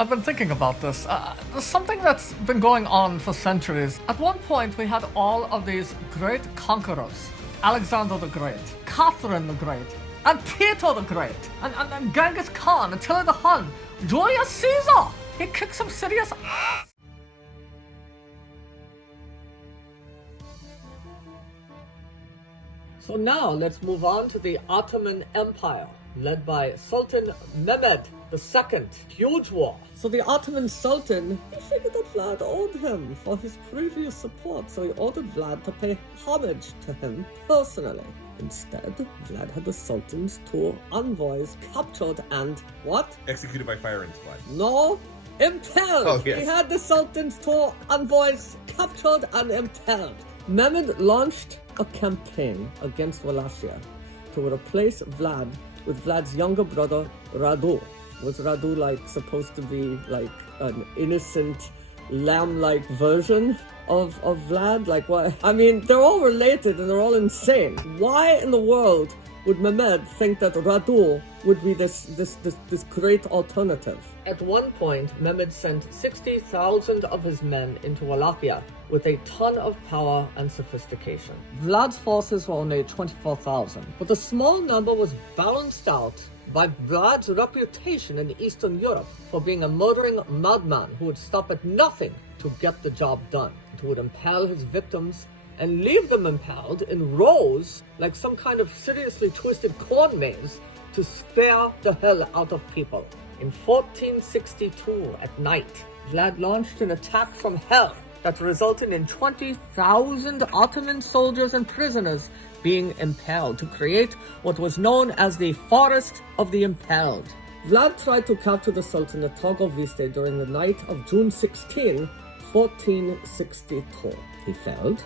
I've been thinking about this. There's something that's been going on for centuries. At one point, we had all of these great conquerors. Alexander the Great, Catherine the Great, and Peter the Great, and Genghis Khan, Attila the Hun, Julius Caesar! He kicked some serious ass! So now let's move on to the Ottoman Empire, led by Sultan Mehmed II. Huge war. So the Ottoman Sultan, he figured that Vlad owed him for his previous support, so he ordered Vlad to pay homage to him personally. Instead, Vlad had the Sultan's two envoys captured and what? Executed by firing squad. No, impaled. Oh, yes. He had the Sultan's two envoys captured and impaled. Mehmed launched a campaign against Wallachia to replace Vlad with Vlad's younger brother, Radu. Was Radu supposed to be an innocent, lamb-like version of Vlad? What? I mean, they're all related and they're all insane. Why in the world would Mehmed think that Radu would be this great alternative? At one point, Mehmed sent 60,000 of his men into Wallachia with a ton of power and sophistication. Vlad's forces were only 24,000, but the small number was balanced out by Vlad's reputation in Eastern Europe for being a murdering madman who would stop at nothing to get the job done, and who would impale his victims and leave them impaled in rows like some kind of seriously twisted corn maze to scare the hell out of people. In 1462, at night, Vlad launched an attack from hell that resulted in 20,000 Ottoman soldiers and prisoners being impaled to create what was known as the Forest of the Impaled. Vlad tried to capture the Sultan at Targoviste during the night of June 16, 1462. He failed,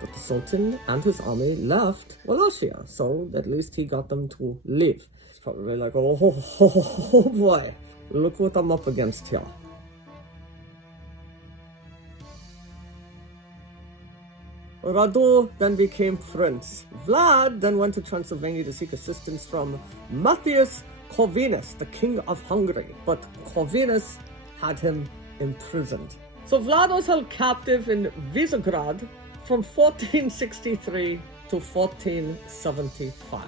but the Sultan and his army left Wallachia, so at least he got them to leave. It's probably like, oh boy, look what I'm up against here. Radu then became prince. Vlad then went to Transylvania to seek assistance from Matthias Corvinus, the King of Hungary, but Corvinus had him imprisoned. So Vlad was held captive in Visegrad from 1463 to 1475.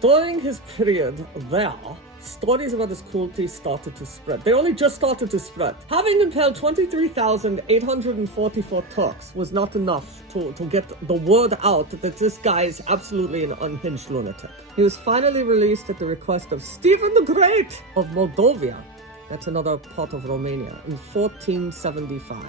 During his period there, stories about his cruelty started to spread. They only just started to spread. Having impaled 23,844 Turks was not enough to get the word out that this guy is absolutely an unhinged lunatic. He was finally released at the request of Stephen the Great of Moldavia. That's another part of Romania, in 1475.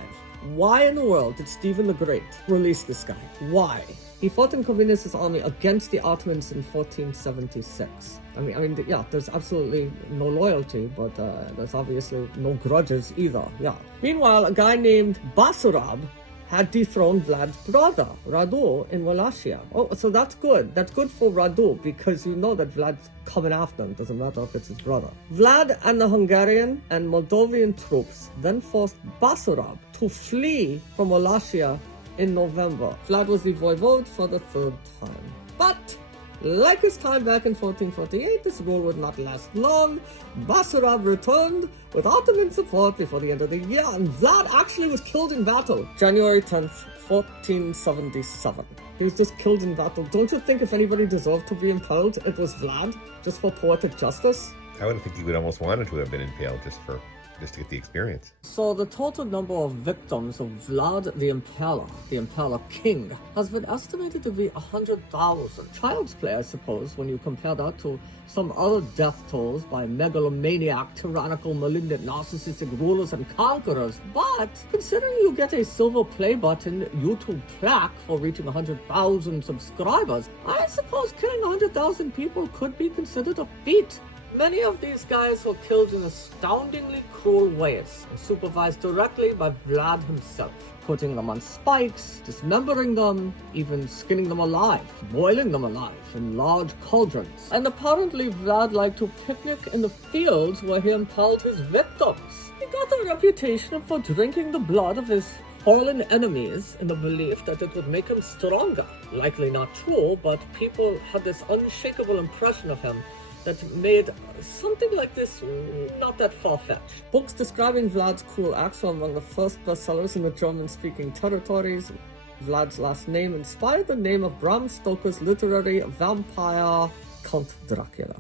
Why in the world did Stephen the Great release this guy? Why? He fought in Corvinus' army against the Ottomans in 1476. I mean, yeah, there's absolutely no loyalty, but there's obviously no grudges either, yeah. Meanwhile, a guy named Basurab had dethroned Vlad's brother, Radu, in Wallachia. Oh, so that's good. That's good for Radu, because you know that Vlad's coming after him. Doesn't matter if it's his brother. Vlad and the Hungarian and Moldovan troops then forced Basurab to flee from Wallachia in November. Vlad was the Voivode for the third time. But like his time back in 1448, this rule would not last long. Basurab returned with Ottoman support before the end of the year, and Vlad actually was killed in battle. January 10th, 1477. He was just killed in battle. Don't you think if anybody deserved to be impaled, it was Vlad, just for poetic justice? I would think he would almost wanted to have been impaled just to get the experience. So the total number of victims of Vlad the Impaler, the Impaler King, has been estimated to be 100,000. Child's play, I suppose, when you compare that to some other death tolls by megalomaniac, tyrannical, malignant, narcissistic rulers and conquerors. But considering you get a silver play button YouTube plaque for reaching 100,000 subscribers, I suppose killing 100,000 people could be considered a feat. Many of these guys were killed in astoundingly cruel ways, and supervised directly by Vlad himself, putting them on spikes, dismembering them, even skinning them alive, boiling them alive in large cauldrons. And apparently Vlad liked to picnic in the fields where he impaled his victims. He got a reputation for drinking the blood of his fallen enemies in the belief that it would make him stronger. Likely not true, but people had this unshakable impression of him that made something like this not that far-fetched. Books describing Vlad's cruel acts were among the first bestsellers in the German-speaking territories. Vlad's last name inspired the name of Bram Stoker's literary vampire, Count Dracula.